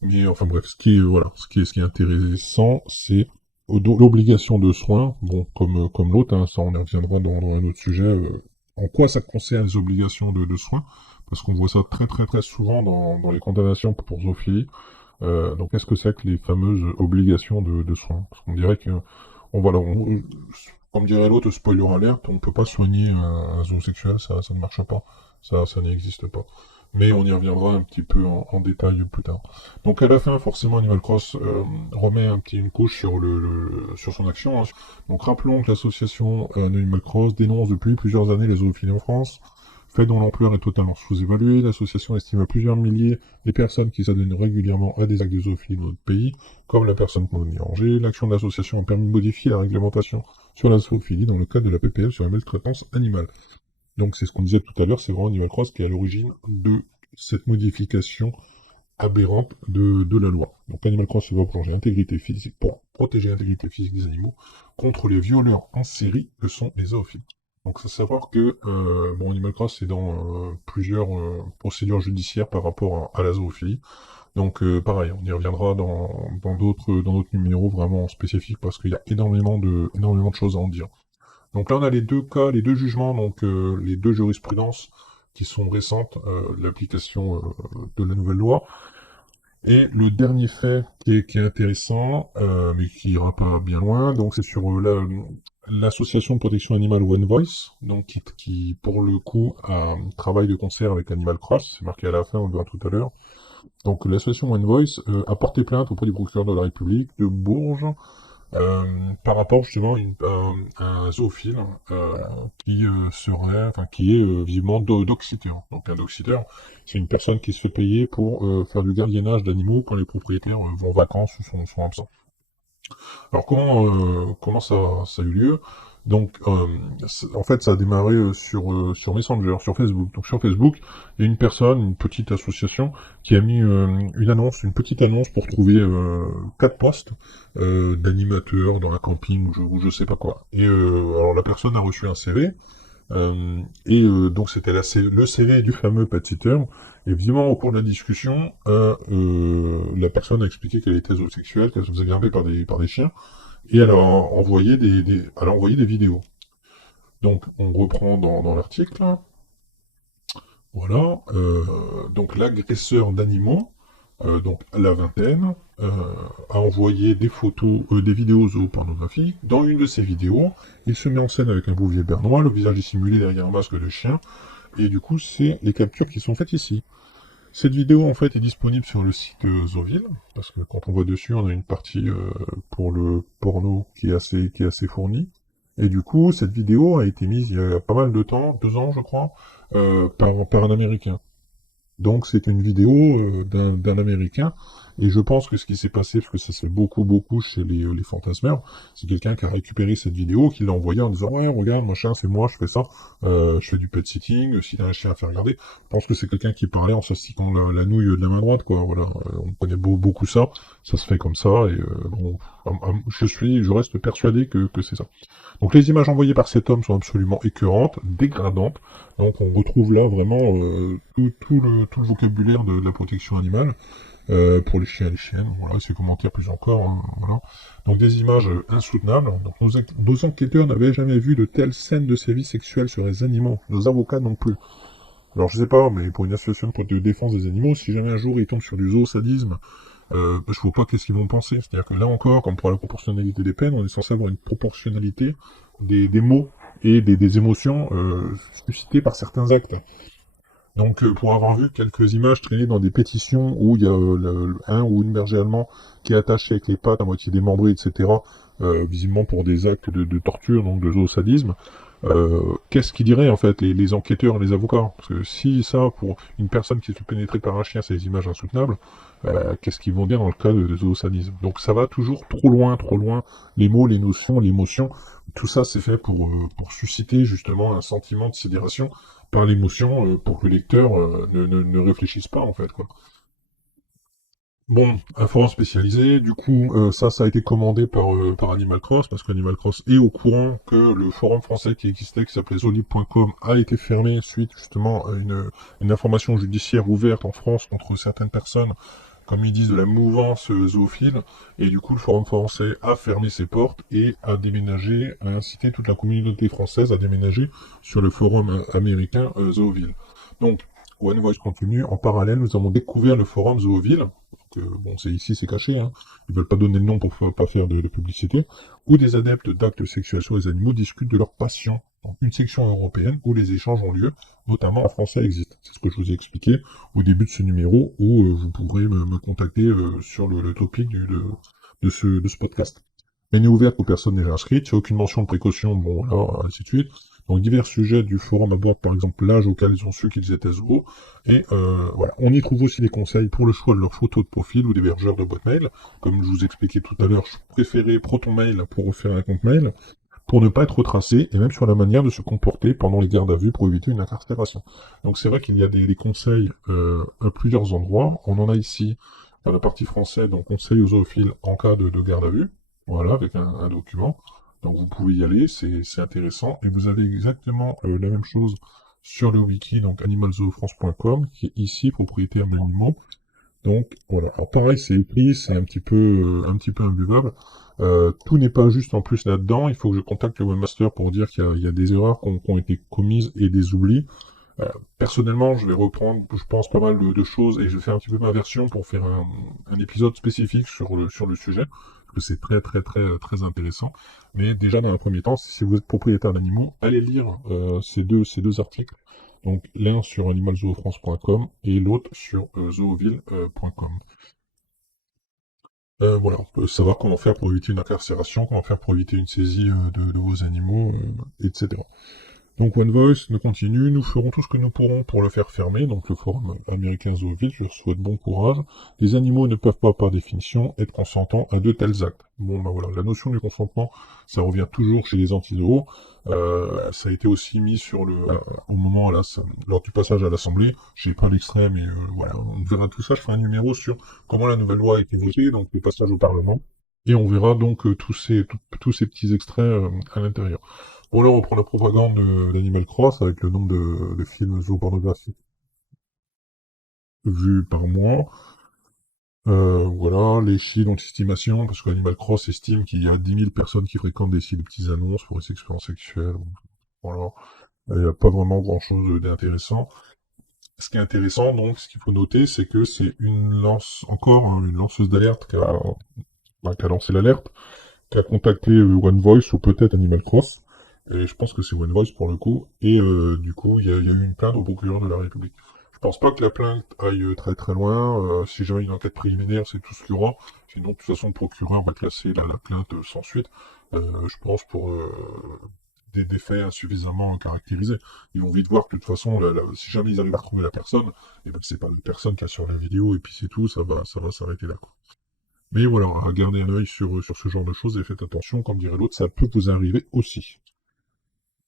Mais enfin bref, ce qui est intéressant, c'est l'obligation de soins, bon, comme l'autre, hein, ça on y reviendra dans un autre sujet, en quoi ça concerne les obligations de soins, parce qu'on voit ça très très très souvent dans les condamnations pour zoophilie. Donc qu'est-ce que c'est que les fameuses obligations de soins? Parce qu'on dirait que, comme dirait l'autre, spoiler alert, on peut pas soigner un zoosexuel, ça ne marche pas, ça n'existe pas. Mais on y reviendra un petit peu en détail plus tard. Donc à la fin, forcément, Animal Cross remet une couche sur son action, hein. Donc rappelons que l'association Animal Cross dénonce depuis plusieurs années les zoophilies en France, fait dont l'ampleur est totalement sous-évaluée. L'association estime à plusieurs milliers les personnes qui s'adonnent régulièrement à des actes de zoophilie dans notre pays, comme la personne condamnée à Angers. L'action de l'association a permis de modifier la réglementation sur la zoophilie dans le cadre de la PPL sur la maltraitance animale. Donc c'est ce qu'on disait tout à l'heure, c'est vraiment Animal Cross qui est à l'origine de cette modification aberrante de la loi. Donc Animal Cross se va pour protéger l'intégrité physique des animaux contre les violeurs en série que sont les zoophiles. Donc faut savoir que Animal Cross est dans plusieurs procédures judiciaires par rapport à la zoophilie. Donc pareil, on y reviendra dans d'autres numéros vraiment spécifiques parce qu'il y a énormément de choses à en dire. Donc là, on a les deux cas, les deux jugements, donc les deux jurisprudences qui sont récentes, l'application de la nouvelle loi. Et le dernier fait qui est intéressant, mais qui ira pas bien loin, donc c'est sur l'association de protection animale One Voice, donc qui pour le coup travaille de concert avec Animal Cross, c'est marqué à la fin, on le verra tout à l'heure. Donc l'association One Voice a porté plainte auprès du procureur de la République de Bourges par rapport justement à un zoophile qui est vivement doxiteur. Donc un doxiteur, c'est une personne qui se fait payer pour faire du gardiennage d'animaux quand les propriétaires vont en vacances ou sont absents. Alors comment ça a eu lieu? Donc en fait ça a démarré sur Messenger, sur Facebook. Donc sur Facebook, il y a une personne, une petite association qui a mis une petite annonce pour trouver 4 postes d'animateurs dans un camping ou je sais pas quoi. Et alors la personne a reçu un CV. Donc c'était le CV du fameux pet sitter. Et évidemment, au cours de la discussion, la personne a expliqué qu'elle était zoosexuelle, qu'elle se faisait grimper par des chiens, et elle a envoyé elle a envoyé des vidéos. Donc on reprend dans l'article. Voilà. Donc l'agresseur d'animaux, donc la vingtaine, a envoyé des photos, des vidéos zoopornographiques. Dans une de ces vidéos, il se met en scène avec un bouvier bernois, le visage dissimulé derrière un masque de chien, et du coup, c'est les captures qui sont faites ici. Cette vidéo, en fait, est disponible sur le site Zooville, parce que quand on va dessus, on a une partie pour le porno qui est assez fournie. Et du coup, cette vidéo a été mise il y a pas mal de temps, 2 ans, je crois, par un Américain. Donc c'est une vidéo d'un Américain, et je pense que ce qui s'est passé, parce que ça se fait beaucoup chez les fantasmeurs, c'est quelqu'un qui a récupéré cette vidéo, qui l'a envoyée en disant « Ouais, regarde, machin, c'est moi, je fais ça, je fais du pet sitting, si t'as un chien à faire regarder ». Je pense que c'est quelqu'un qui parlait en s'astiquant la nouille de la main droite, quoi, voilà. On connaît beaucoup ça se fait comme ça, et bon, je reste persuadé que c'est ça. Donc les images envoyées par cet homme sont absolument écœurantes, dégradantes. Donc on retrouve là vraiment tout le vocabulaire de la protection animale pour les chiens et les chiennes. Voilà, c'est commentaire plus encore. Hein, voilà. Donc des images insoutenables. Donc nos enquêteurs n'avaient jamais vu de telles scènes de sévices sexuels sur les animaux. Nos avocats non plus. Alors je sais pas, mais pour une association de défense des animaux, si jamais un jour ils tombent sur du zoosadisme, je vois pas qu'est-ce qu'ils vont penser. C'est-à-dire que là encore, comme pour la proportionnalité des peines, on est censé avoir une proportionnalité des mots et des émotions suscitées par certains actes. Donc pour avoir vu quelques images traînées dans des pétitions où il y a un ou une berger allemand qui est attaché avec les pattes à moitié démembrées, etc., visiblement pour des actes de torture, donc de zoosadisme, qu'est-ce qu'ils diraient en fait les enquêteurs et les avocats? Parce que si ça, pour une personne qui se fait pénétrer par un chien, c'est des images insoutenables, qu'est-ce qu'ils vont dire dans le cas de zoosadisme? Donc ça va toujours trop loin, les mots, les notions, l'émotion, tout ça c'est fait pour susciter justement un sentiment de sidération par l'émotion, pour que le lecteur ne réfléchisse pas en fait, quoi. Bon, un forum spécialisé, du coup, ça a été commandé par Animal Cross, parce qu'Animal Cross est au courant que le forum français qui existait, qui s'appelait zoolib.com, a été fermé suite justement à une information judiciaire ouverte en France contre certaines personnes, comme ils disent, de la mouvance zoophile, et du coup, le forum français a fermé ses portes et a déménagé, a incité toute la communauté française à déménager sur le forum américain Zooville. Donc, One Voice continue, en parallèle, nous avons découvert le forum Zooville, bon, c'est caché, hein. Ils veulent pas donner le nom pour pas faire de publicité, où des adeptes d'actes sexuels sur les animaux discutent de leur passion. Donc, une section européenne où les échanges ont lieu, notamment en français existe. C'est ce que je vous ai expliqué au début de ce numéro, où vous pourrez me contacter sur le topic de ce podcast. Elle n'est ouverte aux personnes déjà inscrites, il n'y a aucune mention de précaution, bon là, ainsi de suite. Donc divers sujets du forum abordent par exemple l'âge auquel ils ont su qu'ils étaient zoos, et voilà. On y trouve aussi des conseils pour le choix de leurs photos de profil ou d'hébergeurs de boîte mail. Comme je vous expliquais tout à l'heure, je préférais ProtonMail pour refaire un compte mail, pour ne pas être retracé, et même sur la manière de se comporter pendant les gardes à vue pour éviter une incarcération. Donc c'est vrai qu'il y a des conseils à plusieurs endroits. On en a ici, dans la partie française, donc conseil aux zoophiles en cas de garde à vue. Voilà, avec un document. Donc vous pouvez y aller, c'est intéressant. Et vous avez exactement la même chose sur le wiki, donc animalzoofrance.com, qui est ici, propriétaire d'animaux. Donc voilà. Alors pareil, c'est écrit, c'est un petit peu imbuvable. Tout n'est pas juste en plus là-dedans. Il faut que je contacte le webmaster pour dire qu'il y a des erreurs qui ont été commises et des oublis. Personnellement, je vais reprendre, je pense, pas mal de choses et je vais faire un petit peu ma version pour faire un épisode spécifique sur le sujet, parce que c'est très intéressant. Mais déjà, dans un premier temps, si vous êtes propriétaire d'animaux, allez lire ces deux articles. Donc, l'un sur animalzoofrance.com et l'autre sur zooville.com. Voilà, on peut savoir comment faire pour éviter une incarcération, comment faire pour éviter une saisie de vos animaux, etc. Donc One Voice nous continue, nous ferons tout ce que nous pourrons pour le faire fermer, donc le forum américain Zooville, je leur souhaite bon courage. Les animaux ne peuvent pas, par définition, être consentants à de tels actes. Bon, ben voilà, la notion du consentement, ça revient toujours chez les anti-zoos. Ça a été aussi mis sur au moment, lors du passage à l'Assemblée. J'ai pas l'extrait, mais voilà, on verra tout ça. Je ferai un numéro sur comment la nouvelle loi a été votée, donc le passage au Parlement. Et on verra donc tous ces petits extraits à l'intérieur. Bon, là, on reprend la propagande d'Animal Cross avec le nombre de films zoopornographiques vus par mois. Voilà, les chiffres ont estimation, parce qu'Animal Cross estime qu'il y a 10 000 personnes qui fréquentent des sites de petites annonces pour les expériences sexuelles. Voilà, il n'y a pas vraiment grand-chose d'intéressant. Ce qui est intéressant, donc, ce qu'il faut noter, c'est que c'est une lanceuse d'alerte qui a lancé l'alerte, qui a contacté One Voice ou peut-être Animal Cross. Et je pense que c'est One Voice pour le coup. Et du coup, il y a eu une plainte au procureur de la République. Je pense pas que la plainte aille très loin. Si jamais une enquête préliminaire, c'est tout ce qu'il y aura. Sinon, de toute façon, le procureur va classer la plainte sans suite. Je pense pour des faits insuffisamment caractérisés. Ils vont vite voir que de toute façon, si jamais ils arrivent à retrouver la personne, et ben c'est pas la personne qui a sur la vidéo et puis c'est tout, ça va s'arrêter là, quoi. Mais voilà, gardez un œil sur ce genre de choses et faites attention, comme dirait l'autre, ça peut vous arriver aussi.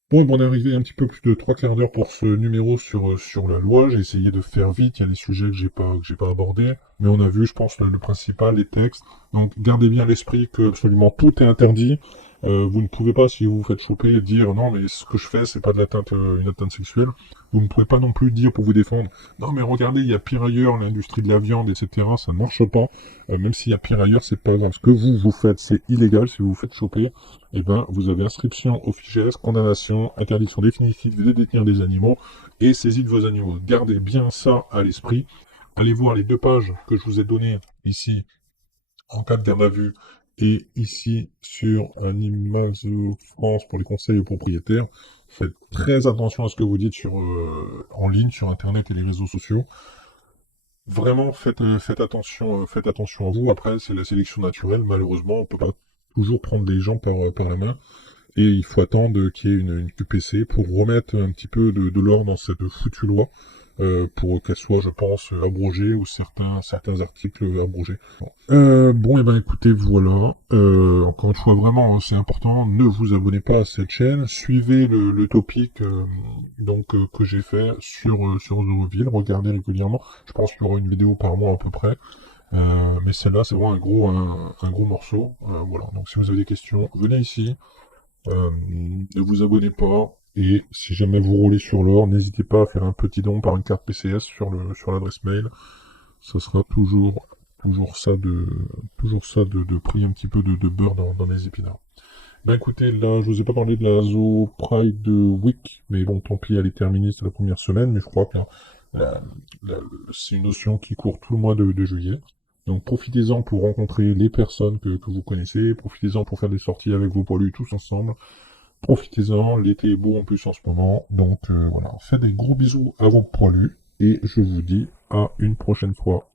Bon, on est arrivé un petit peu plus de 3/4 d'heure pour ce numéro sur la loi. J'ai essayé de faire vite, il y a des sujets que j'ai pas abordés, mais on a vu, je pense, le principal, les textes. Donc, gardez bien à l'esprit que absolument tout est interdit. Vous ne pouvez pas, si vous vous faites choper, dire non, mais ce que je fais, c'est pas une atteinte sexuelle. Vous ne pouvez pas non plus dire pour vous défendre, non, mais regardez, il y a pire ailleurs, l'industrie de la viande, etc. Ça ne marche pas. Même s'il y a pire ailleurs, c'est pas grave. Ce que vous faites, c'est illégal. Si vous vous faites choper, eh ben, vous avez inscription au fichier S, condamnation, interdiction définitive de détenir des animaux et saisie de vos animaux. Gardez bien ça à l'esprit. Allez voir les 2 pages que je vous ai données ici en cas de garde à vue et ici sur Animal Zoo France pour les conseils aux propriétaires. Faites très attention à ce que vous dites en ligne, sur Internet et les réseaux sociaux. Vraiment, faites attention à vous. Après, c'est la sélection naturelle. Malheureusement, on peut pas toujours prendre des gens par la main. Et il faut attendre qu'il y ait une QPC pour remettre un petit peu de l'ordre dans cette foutue loi, pour qu'elle soit, je pense, abrogée ou certains articles abrogés. Bon, et ben écoutez, voilà. Encore une fois, vraiment, c'est important. Ne vous abonnez pas à cette chaîne. Suivez le topic que j'ai fait sur Zooville. Regardez régulièrement. Je pense qu'il y aura une vidéo par mois à peu près. Mais celle-là, c'est vraiment un gros morceau. Voilà. Donc si vous avez des questions, venez ici. Ne vous abonnez pas. Et si jamais vous roulez sur l'or, n'hésitez pas à faire un petit don par une carte PCS sur l'adresse mail. Ça sera toujours ça de prix un petit peu de beurre dans les épinards. Ben écoutez, là, je vous ai pas parlé de la Zoo Pride Week, mais bon, tant pis, elle est terminée, c'est la première semaine, mais je crois que c'est une notion qui court tout le mois de juillet. Donc profitez-en pour rencontrer les personnes que vous connaissez, profitez-en pour faire des sorties avec vos poilus tous ensemble. Profitez-en, l'été est beau en plus en ce moment, donc voilà, faites des gros bisous à vos poilus, et je vous dis à une prochaine fois.